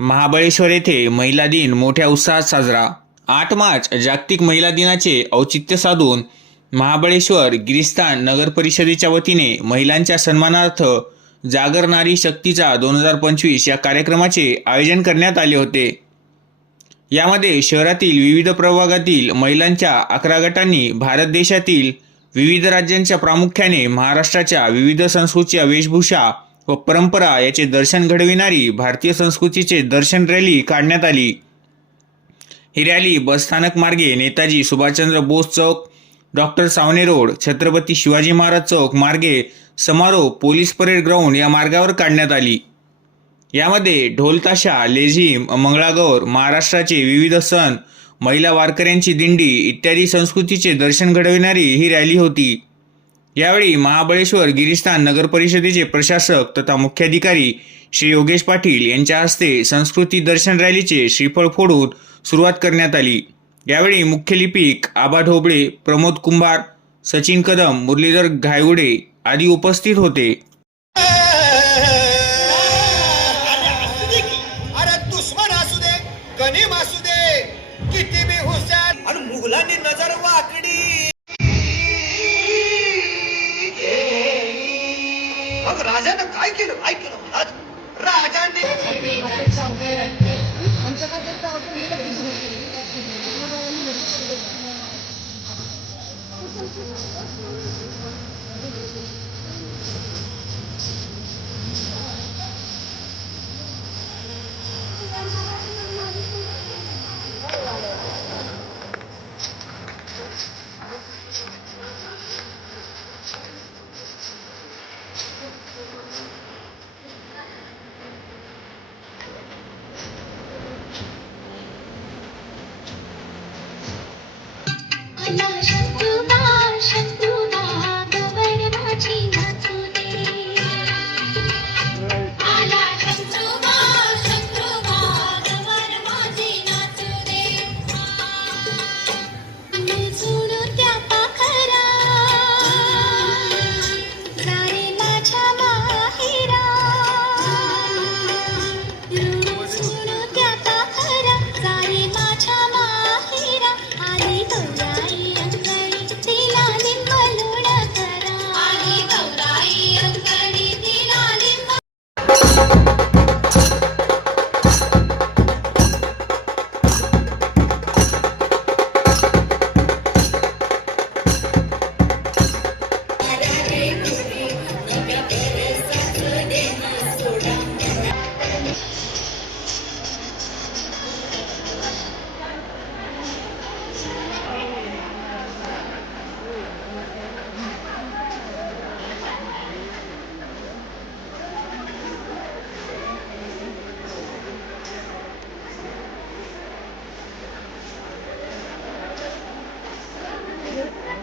महाबळेश्वर येथे महिला दिन मोठ्या उत्साहात साजरा. आठ मार्च जागतिक महिला दिनाचे औचित्य साधून महाबळेश्वर गिरिस्थान नगर परिषदेच्या वतीने महिलांच्या सन्मानार्थ जागर नारी शक्तीचा दोन हजार पंचवीस या कार्यक्रमाचे आयोजन करण्यात आले होते. यामध्ये शहरातील विविध प्रभागातील महिलांच्या अकरा गटांनी भारत देशातील विविध राज्यांच्या प्रामुख्याने महाराष्ट्राच्या विविध संस्कृतीच्या वेशभूषा व परंपरा याचे दर्शन घडविणारी भारतीय संस्कृतीचे दर्शन रॅली काढण्यात आली. ही रॅली बसस्थानक मार्गे नेताजी सुभाषचंद्र बोस चौक डॉक्टर सावने रोड छत्रपती शिवाजी महाराज चौक मार्गे समारोह पोलीस परेड ग्राउंड या मार्गावर काढण्यात आली. यामध्ये ढोलताशा लेझिम मंगळागौर महाराष्ट्राचे विविध सण महिला वारकऱ्यांची दिंडी इत्यादी संस्कृतीचे दर्शन घडविणारी ही रॅली होती. यावेळी महाबळेश्वर गिरिस्थान नगर परिषदेचे प्रशासक तथा मुख्याधिकारी श्री योगेश पाटील यांच्या हस्ते संस्कृती दर्शन रॅलीचे श्रीफळ फोडून सुरुवात करण्यात आली. यावेळी मुख्य लिपिक आबा ढोबळे प्रमोद कुंभार सचिन कदम मुरलीधर घायगुडे आदी उपस्थित होते. अरे असू दे की. अरे दुश्मन असू दे गनीम असू दे किती बी हुशार. आणि मुघलांनी नजर वाकडी. राजानं काय केलं? काय केलं? महाराज राजाने आला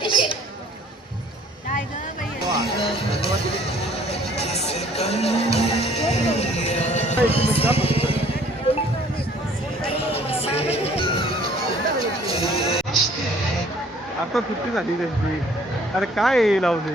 गेले आता सुट्टी झाली त्याची. अरे काय लावते